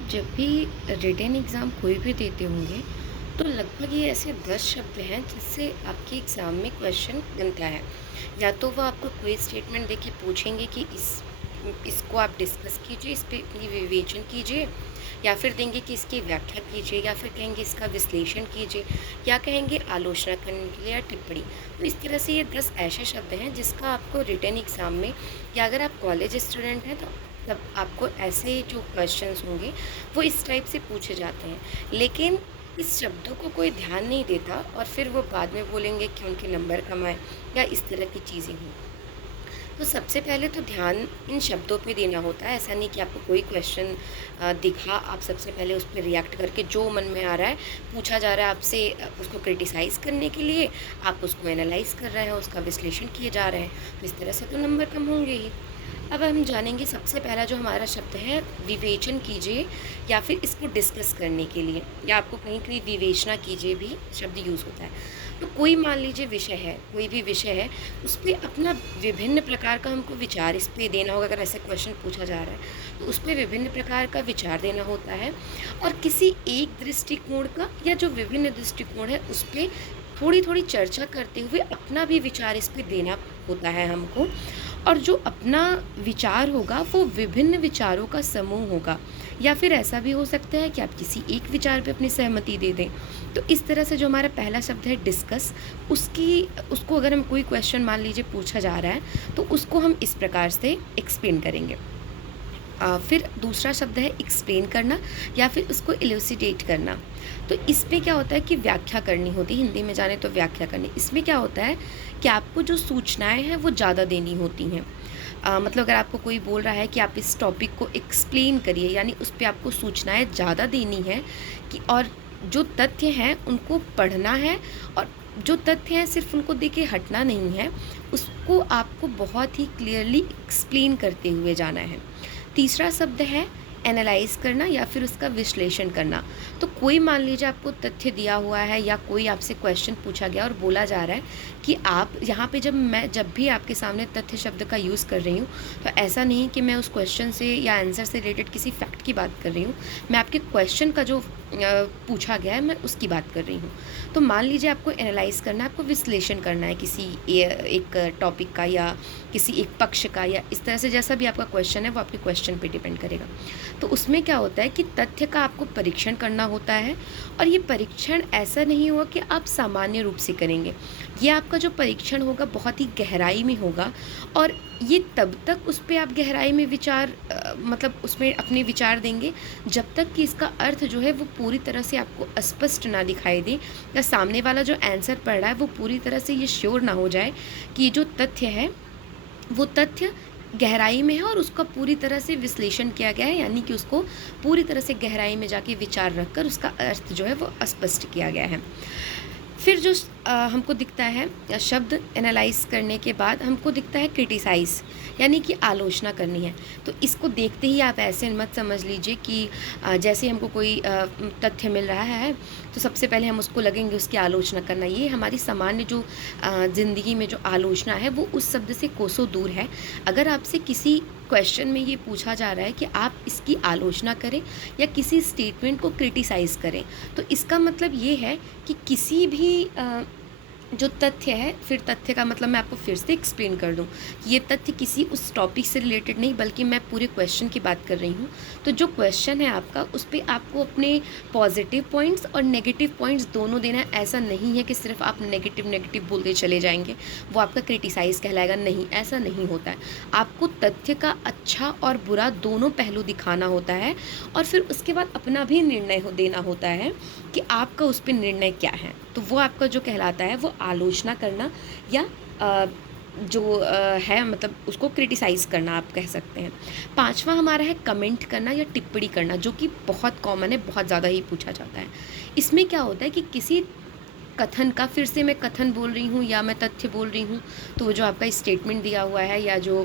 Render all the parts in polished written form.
आप जब भी रिटन एग्ज़ाम कोई भी देते होंगे तो लगभग ये ऐसे 10 शब्द हैं जिससे आपके एग्ज़ाम में क्वेश्चन बनता है। या तो वो आपको कोई स्टेटमेंट देके पूछेंगे कि इसको आप डिस्कस कीजिए, इस पे अपनी विवेचन कीजिए, या फिर देंगे कि इसकी व्याख्या कीजिए, या फिर कहेंगे इसका विश्लेषण कीजिए, या कहेंगे आलोचना करने के लिए या टिप्पणी। तो इस तरह से ये 10 ऐसे शब्द हैं जिसका आपको रिटन एग्ज़ाम में, या अगर आप कॉलेज स्टूडेंट हैं तो तब आपको ऐसे जो क्वेश्चंस होंगे वो इस टाइप से पूछे जाते हैं। लेकिन इस शब्दों को कोई ध्यान नहीं देता और फिर वो बाद में बोलेंगे कि उनके नंबर कम आए या इस तरह की चीज़ें हों। तो सबसे पहले तो ध्यान इन शब्दों पे देना होता है। ऐसा नहीं कि आपको कोई क्वेश्चन दिखा, आप सबसे पहले उस पर रिएक्ट करके जो मन में आ रहा है पूछा जा रहा है आपसे, उसको क्रिटिसाइज़ करने के लिए आप उसको एनालाइज़ कर रहे हैं, उसका विश्लेषण किए जा रहे हैं, तो इस तरह से तो नंबर कम होंगे ही। अब हम जानेंगे सबसे पहला जो हमारा शब्द है, विवेचन कीजिए, या फिर इसको डिस्कस करने के लिए, या आपको कहीं कहीं विवेचना कीजिए भी शब्द यूज़ होता है। तो कोई मान लीजिए विषय है, कोई भी विषय है, उस पे अपना विभिन्न प्रकार का हमको विचार इस पे देना होगा। अगर ऐसे क्वेश्चन पूछा जा रहा है तो उस पे विभिन्न प्रकार का विचार देना होता है, और किसी एक दृष्टिकोण का या जो विभिन्न दृष्टिकोण है उस पे थोड़ी थोड़ी चर्चा करते हुए अपना भी विचार इस पे देना होता है हमको। और जो अपना विचार होगा वो विभिन्न विचारों का समूह होगा, या फिर ऐसा भी हो सकता है कि आप किसी एक विचार पे अपनी सहमति दे दें। तो इस तरह से जो हमारा पहला शब्द है डिस्कस, उसको अगर हम कोई क्वेश्चन मान लीजिए पूछा जा रहा है तो उसको हम इस प्रकार से एक्सप्लेन करेंगे। फिर दूसरा शब्द है एक्सप्लेन करना, या फिर उसको इलुसिडेट करना। तो इसमें क्या होता है कि व्याख्या करनी होती है, हिंदी में जाने तो व्याख्या करनी। इसमें क्या होता है कि आपको जो सूचनाएं हैं वो ज़्यादा देनी होती हैं। मतलब अगर आपको कोई बोल रहा है कि आप इस टॉपिक को एक्सप्लेन करिए, यानी उस पर आपको सूचनाएं ज़्यादा देनी है कि, और जो तथ्य हैं उनको पढ़ना है, और जो तथ्य हैं सिर्फ उनको देख के हटना नहीं है, उसको आपको बहुत ही क्लियरली एक्सप्लेन करते हुए जाना है। तीसरा शब्द है एनालाइज़ करना, या फिर उसका विश्लेषण करना। तो कोई मान लीजिए आपको तथ्य दिया हुआ है, या कोई आपसे क्वेश्चन पूछा गया और बोला जा रहा है कि आप यहाँ पे, जब भी आपके सामने तथ्य शब्द का यूज़ कर रही हूँ तो ऐसा नहीं कि मैं उस क्वेश्चन से या आंसर से रिलेटेड किसी फैक्ट की बात कर रही हूँ, मैं आपके क्वेश्चन का जो पूछा गया है मैं उसकी बात कर रही हूँ। तो मान लीजिए आपको एनालाइज़ करना है, आपको विश्लेषण करना है किसी एक टॉपिक का, या किसी एक पक्ष का, या इस तरह से जैसा भी आपका क्वेश्चन है वो आपके क्वेश्चन पे डिपेंड करेगा। तो उसमें क्या होता है कि तथ्य का आपको परीक्षण करना होता है, और ये परीक्षण ऐसा नहीं होगा कि आप सामान्य रूप से करेंगे। ये आपका जो परीक्षण होगा बहुत ही गहराई में होगा, और ये तब तक उस पे आप गहराई में विचार मतलब उसमें अपने विचार देंगे जब तक कि इसका अर्थ जो है वो पूरी तरह से आपको अस्पष्ट ना दिखाई दे, या सामने वाला जो आंसर पढ़ रहा है वो पूरी तरह से ये श्योर ना हो जाए कि ये जो तथ्य है वो तथ्य गहराई में है और उसका पूरी तरह से विश्लेषण किया गया है, यानी कि उसको पूरी तरह से गहराई में जाके विचार रखकर उसका अर्थ जो है वो स्पष्ट किया गया है। फिर जो हमको दिखता है शब्द एनालाइज करने के बाद हमको दिखता है क्रिटिसाइज़, यानी कि आलोचना करनी है। तो इसको देखते ही आप ऐसे मत समझ लीजिए कि जैसे हमको कोई तथ्य मिल रहा है तो सबसे पहले हम उसको लगेंगे उसकी आलोचना करना। ये हमारी सामान्य जो ज़िंदगी में जो आलोचना है वो उस शब्द से कोसों दूर है। अगर आपसे किसी क्वेश्चन में ये पूछा जा रहा है कि आप इसकी आलोचना करें या किसी स्टेटमेंट को क्रिटिसाइज़ करें, तो इसका मतलब ये है कि किसी भी जो तथ्य है, फिर तथ्य का मतलब मैं आपको फिर से एक्सप्लेन कर दूं कि ये तथ्य किसी उस टॉपिक से रिलेटेड नहीं, बल्कि मैं पूरे क्वेश्चन की बात कर रही हूँ। तो जो क्वेश्चन है आपका, उस पर आपको अपने पॉजिटिव पॉइंट्स और नेगेटिव पॉइंट्स दोनों देना है। ऐसा नहीं है कि सिर्फ आप नेगेटिव नेगेटिव बोलते चले जाएंगे, वो आपका क्रिटिसाइज़ कहलाएगा। नहीं, ऐसा नहीं होता है। आपको तथ्य का अच्छा और बुरा दोनों पहलू दिखाना होता है, और फिर उसके बाद अपना भी निर्णय देना होता है कि आपका उस पर निर्णय क्या है। तो वो आपका जो कहलाता है वो आलोचना करना, या है मतलब उसको क्रिटिसाइज़ करना आप कह सकते हैं। पांचवा हमारा है कमेंट करना या टिप्पणी करना, जो कि बहुत कॉमन है, बहुत ज़्यादा ही पूछा जाता है। इसमें क्या होता है कि किसी कथन का, फिर से मैं कथन बोल रही हूँ या मैं तथ्य बोल रही हूँ, तो वो जो आपका स्टेटमेंट दिया हुआ है या जो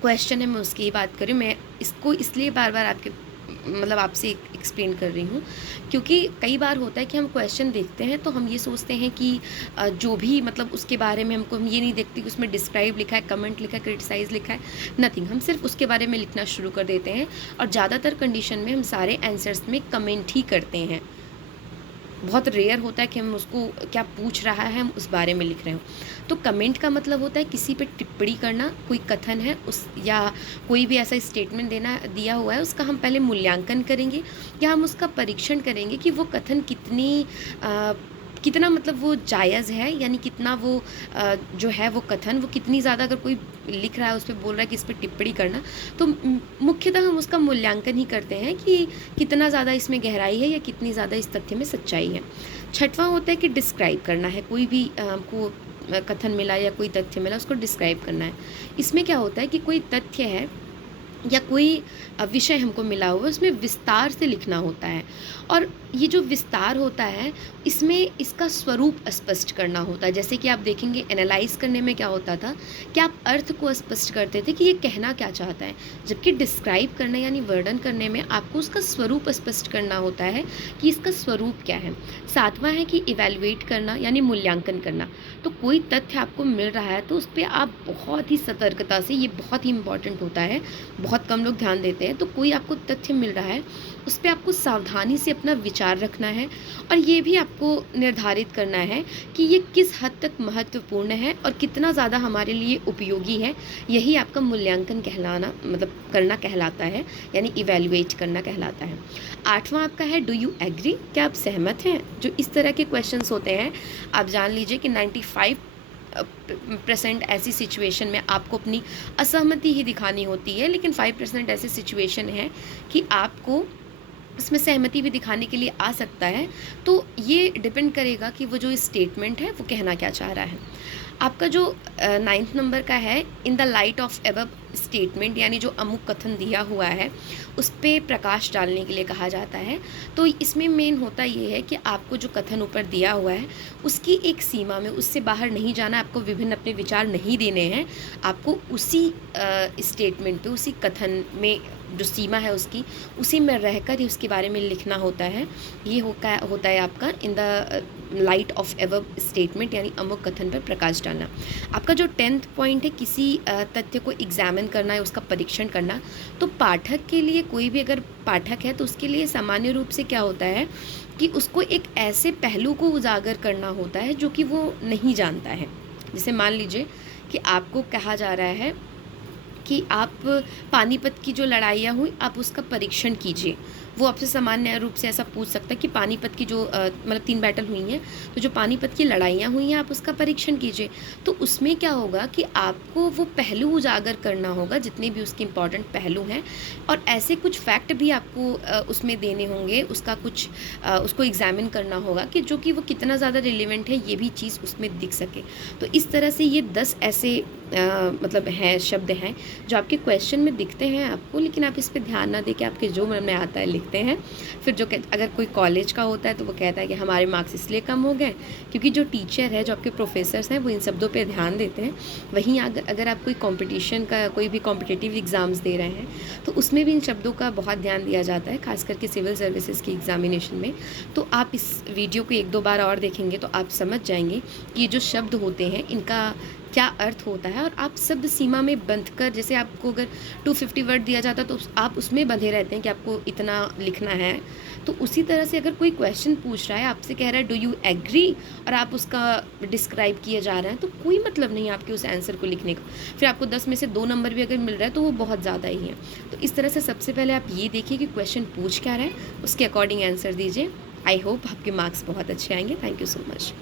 क्वेश्चन है मैं उसकी ही बात करूँ। मैं इसको इसलिए बार बार आपके मतलब आपसे एक्सप्लेन कर रही हूँ, क्योंकि कई बार होता है कि हम क्वेश्चन देखते हैं तो हम ये सोचते हैं कि जो भी मतलब उसके बारे में हम ये नहीं देखते कि उसमें डिस्क्राइब लिखा है, कमेंट लिखा है, क्रिटिसाइज़ लिखा है, नथिंग। हम सिर्फ उसके बारे में लिखना शुरू कर देते हैं और ज़्यादातर कंडीशन में हम सारे आंसर्स में कमेंट ही करते हैं। बहुत रेयर होता है कि हम उसको क्या पूछ रहा है हम उस बारे में लिख रहे हो। तो कमेंट का मतलब होता है किसी पे टिप्पणी करना, कोई कथन है उस या कोई भी ऐसा स्टेटमेंट देना दिया हुआ है, उसका हम पहले मूल्यांकन करेंगे या हम उसका परीक्षण करेंगे कि वो कथन कितना मतलब वो जायज़ है, यानी कितना वो जो है वो कथन वो कितनी ज़्यादा, अगर कोई लिख रहा है उस पर बोल रहा है कि इस पर टिप्पणी करना, तो मुख्यतः हम उसका मूल्यांकन ही करते हैं कि कितना ज़्यादा इसमें गहराई है या कितनी ज़्यादा इस तथ्य में सच्चाई है। छठवां होता है कि डिस्क्राइब करना है, कोई भी हमको कथन मिला या कोई तथ्य मिला उसको डिस्क्राइब करना है। इसमें क्या होता है कि कोई तथ्य है या कोई विषय हमको मिला हुआ है उसमें विस्तार से लिखना होता है, और ये जो विस्तार होता है इसमें इसका स्वरूप स्पष्ट करना होता है। जैसे कि आप देखेंगे एनालाइज करने में क्या होता था कि आप अर्थ को स्पष्ट करते थे कि ये कहना क्या चाहता है, जबकि डिस्क्राइब करने यानी वर्णन करने में आपको उसका स्वरूप स्पष्ट करना होता है कि इसका स्वरूप क्या है। सातवां है कि इवैल्यूएट करना यानी मूल्यांकन करना। तो कोई तथ्य आपको मिल रहा है तो उस पर आप बहुत ही सतर्कता से, ये बहुत ही इंपॉर्टेंट होता है, बहुत कम लोग ध्यान देते हैं, तो कोई आपको तथ्य मिल रहा है उस पर आपको सावधानी से अपना विचार रखना है और ये भी आपको निर्धारित करना है कि ये किस हद तक महत्वपूर्ण है और कितना ज़्यादा हमारे लिए उपयोगी है। यही आपका मूल्यांकन कहलाना मतलब करना कहलाता है, यानी इवैल्यूएट करना कहलाता है। आठवां आपका है डू यू एग्री, क्या आप सहमत हैं। जो इस तरह के क्वेश्चंस होते हैं आप जान लीजिए कि 95% ऐसी सिचुएशन में आपको अपनी असहमति ही दिखानी होती है, लेकिन 5% ऐसी सिचुएशन है कि आपको इसमें सहमति भी दिखाने के लिए आ सकता है। तो ये डिपेंड करेगा कि वो जो स्टेटमेंट है वो कहना क्या चाह रहा है। आपका जो 9th नंबर का है in the light of above statement, यानी जो अमुक कथन दिया हुआ है उस पर प्रकाश डालने के लिए कहा जाता है। तो इसमें मेन होता ये है कि आपको जो कथन ऊपर दिया हुआ है उसकी एक सीमा में, उससे बाहर नहीं जाना, आपको विभिन्न अपने विचार नहीं देने हैं, आपको उसी स्टेटमेंट पे, उसी कथन में जो सीमा है उसकी, उसी में रहकर ही उसके बारे में लिखना होता है। ये होता है आपका in the light of ever statement, यानी अमुक कथन पर प्रकाश डालना। आपका जो 10th पॉइंट है किसी तथ्य को एग्जामिन करना है, उसका परीक्षण करना। तो पाठक के लिए, कोई भी अगर पाठक है तो उसके लिए सामान्य रूप से क्या होता है कि उसको एक ऐसे पहलू को उजागर करना होता है जो कि वो नहीं जानता है। जैसे मान लीजिए कि आपको कहा जा रहा है कि आप पानीपत की जो लड़ाइयाँ हुई आप उसका परीक्षण कीजिए। वो आपसे सामान्य रूप से ऐसा पूछ सकता है कि पानीपत की जो मतलब 3 बैटल हुई हैं, तो जो पानीपत की लड़ाइयाँ हुई हैं आप उसका परीक्षण कीजिए। तो उसमें क्या होगा कि आपको वो पहलू उजागर करना होगा, जितने भी उसके इम्पॉर्टेंट पहलू हैं, और ऐसे कुछ फैक्ट भी आपको उसमें देने होंगे, उसका कुछ उसको एग्जामिन करना होगा कि जो कि वो कितना ज़्यादा रिलेवेंट है, ये भी चीज़ उसमें दिख सके। तो इस तरह से ये 10 ऐसे मतलब हैं, शब्द हैं जो आपके क्वेश्चन में दिखते हैं आपको, लेकिन आप इस पे ध्यान ना दे के आपके जो मन में आता है लिखते हैं। फिर जो अगर कोई कॉलेज का होता है तो वो कहता है कि हमारे मार्क्स इसलिए कम हो गए क्योंकि जो टीचर है, जो आपके प्रोफेसर्स हैं, वो इन शब्दों पे ध्यान देते हैं। वहीं अगर आप कोई कंपटीशन का, कोई भी कॉम्पिटिटिव एग्ज़ाम्स दे रहे हैं तो उसमें भी इन शब्दों का बहुत ध्यान दिया जाता है, खास करके सिविल सर्विसेज की एग्जामिनेशन में। तो आप इस वीडियो को 1-2 बार और देखेंगे तो आप समझ जाएंगे कि ये जो शब्द होते हैं इनका क्या अर्थ होता है, और आप शब्द सीमा में बंधकर, जैसे आपको अगर 250 वर्ड दिया जाता है तो आप उसमें बंधे रहते हैं कि आपको इतना लिखना है। तो उसी तरह से अगर कोई क्वेश्चन पूछ रहा है, आपसे कह रहा है डू यू एग्री, और आप उसका डिस्क्राइब किए जा रहे हैं, तो कोई मतलब नहीं है आपके उस आंसर को लिखने का। फिर आपको 10 में से 2 नंबर भी अगर मिल रहा है तो वो बहुत ज़्यादा ही है। तो इस तरह से सबसे पहले आप ये देखिए कि क्वेश्चन पूछ क्या रहा है, उसके अकॉर्डिंग आंसर दीजिए। आई होप आपके मार्क्स बहुत अच्छे आएंगे। Thank you so much.